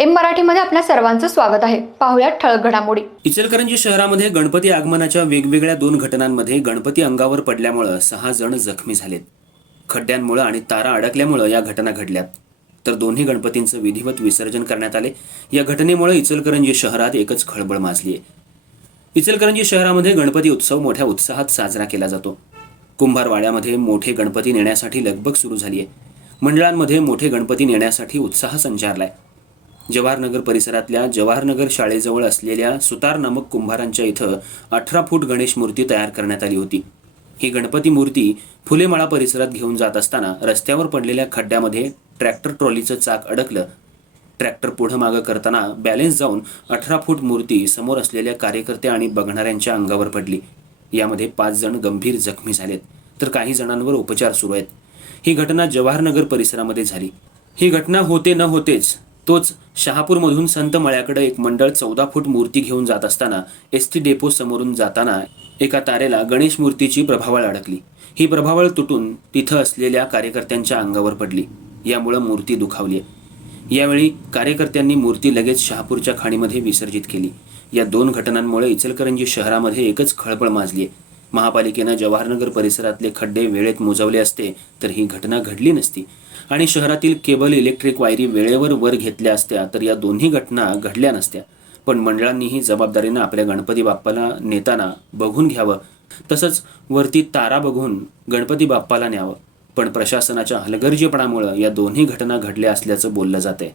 M मराठीमध्ये आपल्या सर्वांचं स्वागत आहे. पाहुयात ठळक घडामोडी. इचलकरंजी शहरामध्ये गणपती आगमनाच्या वेगवेगळ्या दोन घटनांमध्ये गणपती अंगावर पडल्यामुळं सहा जण जखमी झालेत. खड्ड्यांमुळं आणि तारा अडकल्यामुळं या घटना घडल्यात. तर दोन्ही गणपतींचं विधिवत विसर्जन करण्यात आले. या घटनेमुळे इचलकरंजी शहरात एकच खळबळ माजली आहे इचलकरंजी शहरामध्ये गणपती उत्सव मोठ्या उत्साहात साजरा केला जातो. कुंभारवाड्यामध्ये मोठे गणपती नेण्यासाठी लगबग सुरू झाली आहे मंडळांमध्ये मोठे गणपती नेण्यासाठी उत्साह संचारलाय. जवाहरनगर परिसरातल्या जवाहरनगर शाळेजवळ असलेल्या सुतार नामक कुंभारांच्या इथं अठरा फूट गणेश मूर्ती तयार करण्यात आली होती. ही गणपती मूर्ती फुलेमाळा परिसरात घेऊन जात असताना रस्त्यावर पडलेल्या खड्ड्यामध्ये ट्रॅक्टर ट्रॉलीचं चाक अडकलं. ट्रॅक्टर पुढं मागं करताना बॅलेन्स जाऊन अठरा फूट मूर्ती समोर असलेल्या कार्यकर्ते आणि बघणाऱ्यांच्या अंगावर पडली. यामध्ये पाच जण गंभीर जखमी झालेत तर काही जणांवर उपचार सुरू आहेत. ही घटना जवाहरनगर परिसरामध्ये झाली. ही घटना होते न होतेच तोच शहापूरमधून संत मळ्याकडे एक मंडळ चौदा फूट मूर्ती घेऊन जात असताना एस टी डेपो समोरून जाताना एका तारेला गणेश मूर्तीची प्रभावळ अडकली. ही प्रभावळ तुटून तिथं असलेल्या कार्यकर्त्यांच्या अंगावर पडली. यामुळं मूर्ती दुखावली यावेळी कार्यकर्त्यांनी मूर्ती लगेच शहापूरच्या खाणीमध्ये विसर्जित केली. या दोन घटनांमुळे इचलकरंजी शहरामध्ये एकच खळबळ माजली आहे. महापालिकेनं जवाहरनगर परिसरातले खड्डे वेळेत मोजवले असते तर ही घटना घडली नसती. आणि शहरातील केबल इलेक्ट्रिक वायरी वेळेवर वर घेतल्या असत्या तर या दोन्ही घटना घडल्या नसत्या. पण मंडळांनीही जबाबदारीनं आपल्या गणपती बाप्पाला नेताना बघून घ्यावं. तसंच वरती तारा बघून गणपती बाप्पाला न्यावं. पण प्रशासनाच्या हलगर्जीपणामुळं या दोन्ही घटना घडल्या असल्याचं बोललं जात आहे